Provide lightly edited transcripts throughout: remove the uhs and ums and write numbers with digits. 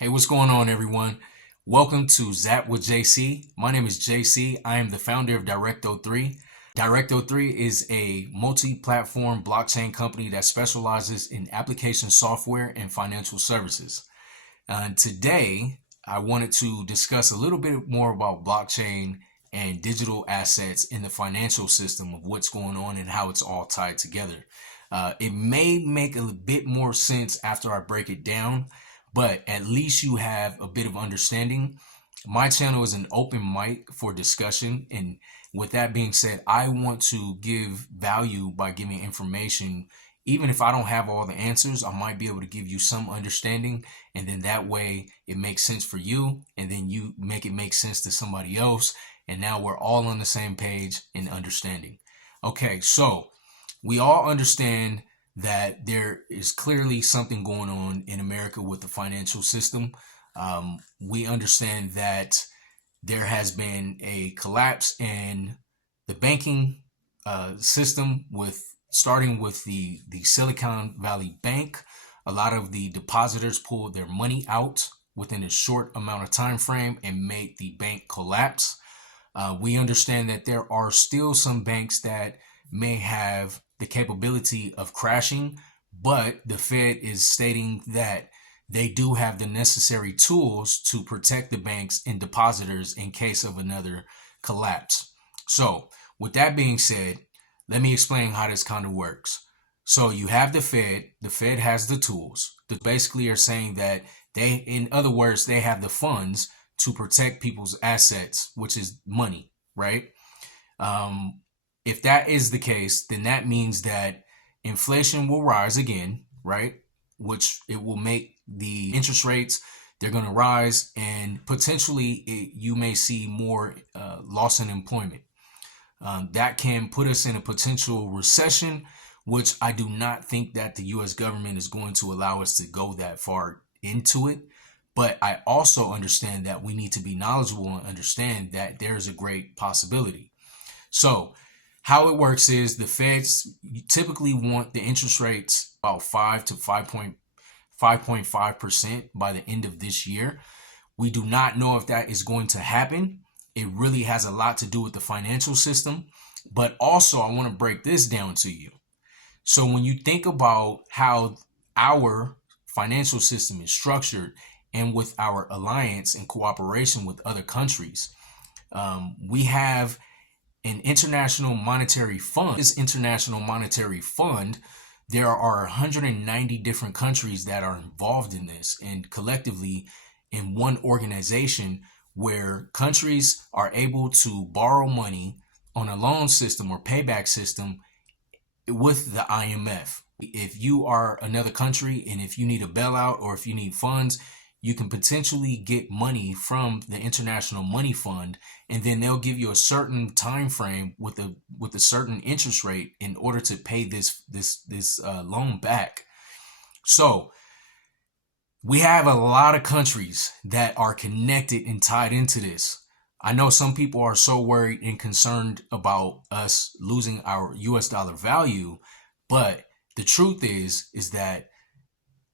Hey, what's going on, everyone? Welcome to Zap with JC. My name is JC. I am the founder of Directo3. Directo3 is a multi platform blockchain company that specializes in application software and financial services. Today, I wanted to discuss a little bit more about blockchain and digital assets in the financial system of what's going on and how it's all tied together. It may make a bit more sense after I break it down, but at least you have a bit of understanding. My channel is an open mic for discussion. And with that being said, I want to give value by giving information. Even if I don't have all the answers, I might be able to give you some understanding. And then that way it makes sense for you. And then you make it make sense to somebody else. And now we're all on the same page in understanding. Okay, so we all understand that there is clearly something going on in America with the financial system. We understand that there has been a collapse in the banking system, with starting with the Silicon Valley Bank. A lot of the depositors pulled their money out within a short amount of time frame and made the bank collapse. We understand that there are still some banks that may have the capability of crashing, but the Fed is stating that they do have the necessary tools to protect the banks and depositors in case of another collapse. So, with that being said, let me explain how this kind of works. So, you have the Fed has the tools. They basically are saying that they, in other words, they have the funds to protect people's assets, which is money, right? Um, if that is the case, then that means that inflation will rise again, right? Which it will make the interest rates, they're going to rise, and potentially you may see more loss in employment. That can put us in a potential recession, which I do not think that the US government is going to allow us to go that far into it. But I also understand that we need to be knowledgeable and understand that there is a great possibility. So, how it works is the Feds typically want the interest rates about 5 to 5.5% by the end of this year. We do not know if that is going to happen. It really has a lot to do with the financial system. But also, I want to break this down to you. So, when you think about how our financial system is structured and with our alliance and cooperation with other countries, we have an international monetary fund. This international monetary fund, there are 190 different countries that are involved in this, and collectively in one organization where countries are able to borrow money on a loan system or payback system with the IMF. If you are another country and if you need a bailout or if you need funds, you can potentially get money from the International Money Fund, and then they'll give you a certain time frame with a certain interest rate in order to pay this loan back. So we have a lot of countries that are connected and tied into this. I know some people are so worried and concerned about us losing our US dollar value, but the truth is that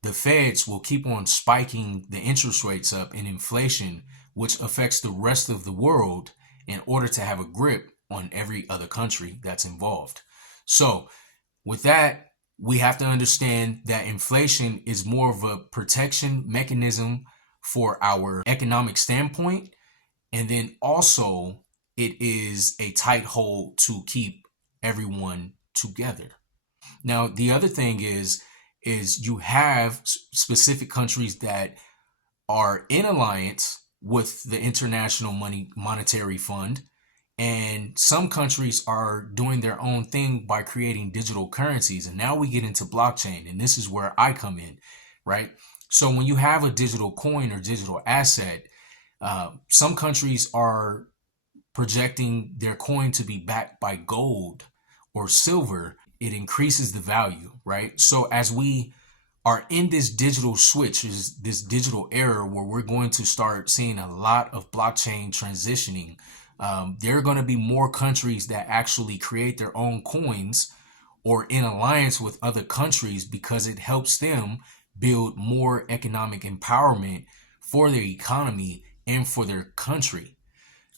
the Feds will keep on spiking the interest rates up in inflation, which affects the rest of the world in order to have a grip on every other country that's involved. So, with that, we have to understand that inflation is more of a protection mechanism for our economic standpoint. And then also, it is a tight hold to keep everyone together. Now, the other thing is you have specific countries that are in alliance with the International Monetary Fund, and some countries are doing their own thing by creating digital currencies. And now we get into blockchain, and this is where I come in, right? So when you have a digital coin or digital asset, some countries are projecting their coin to be backed by gold or silver. It increases the value, right? So as we are in this digital switch, is this digital era where we're going to start seeing a lot of blockchain transitioning. There are going to be more countries that actually create their own coins or in alliance with other countries because it helps them build more economic empowerment for their economy and for their country.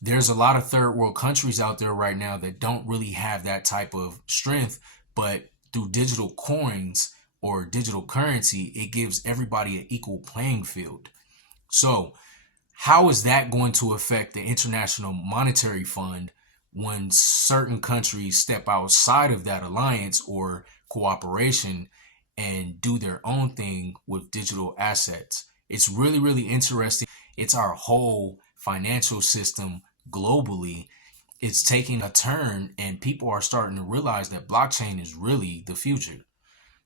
There's a lot of third world countries out there right now that don't really have that type of strength, but through digital coins or digital currency, it gives everybody an equal playing field. So how is that going to affect the International Monetary Fund when certain countries step outside of that alliance or cooperation and do their own thing with digital assets? It's really, really interesting. It's our whole financial system globally. It's taking a turn, and people are starting to realize that blockchain is really the future.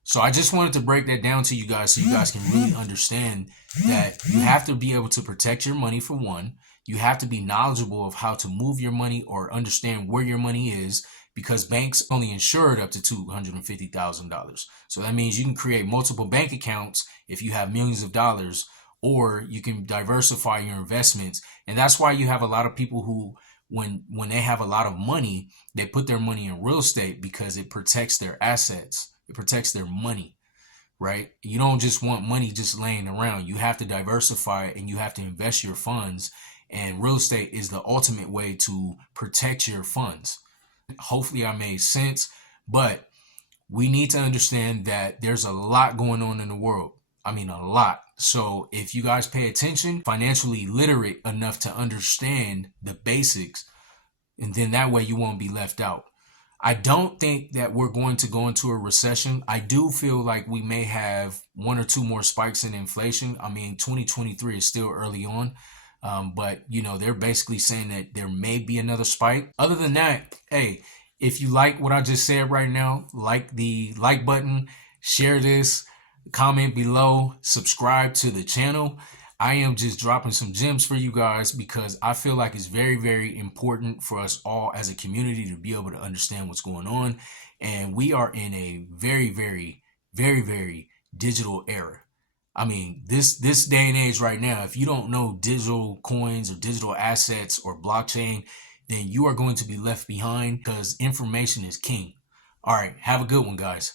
So I just wanted to break that down to you guys so you guys can really understand that you have to be able to protect your money for one. You have to be knowledgeable of how to move your money or understand where your money is, because banks only insure it up to $250,000. So that means you can create multiple bank accounts if you have millions of dollars, or you can diversify your investments. And that's why you have a lot of people who, when they have a lot of money, they put their money in real estate because it protects their assets. It protects their money, right? You don't just want money just laying around. You have to diversify and you have to invest your funds. And real estate is the ultimate way to protect your funds. Hopefully I made sense, but we need to understand that there's a lot going on in the world. I mean, a lot. So if you guys pay attention, financially literate enough to understand the basics, and then that way you won't be left out. I don't think that we're going to go into a recession. I do feel like we may have one or two more spikes in inflation. I mean, 2023 is still early on. But, they're basically saying that there may be another spike. Other than that, hey, if you like what I just said right now, like the like button, share this, comment below, subscribe to the channel. I am just dropping some gems for you guys because I feel like it's very, very important for us all as a community to be able to understand what's going on. And we are in a very, very, very, very digital era. I mean, this day and age right now, if you don't know digital coins or digital assets or blockchain, then you are going to be left behind because information is king. All right, have a good one, guys.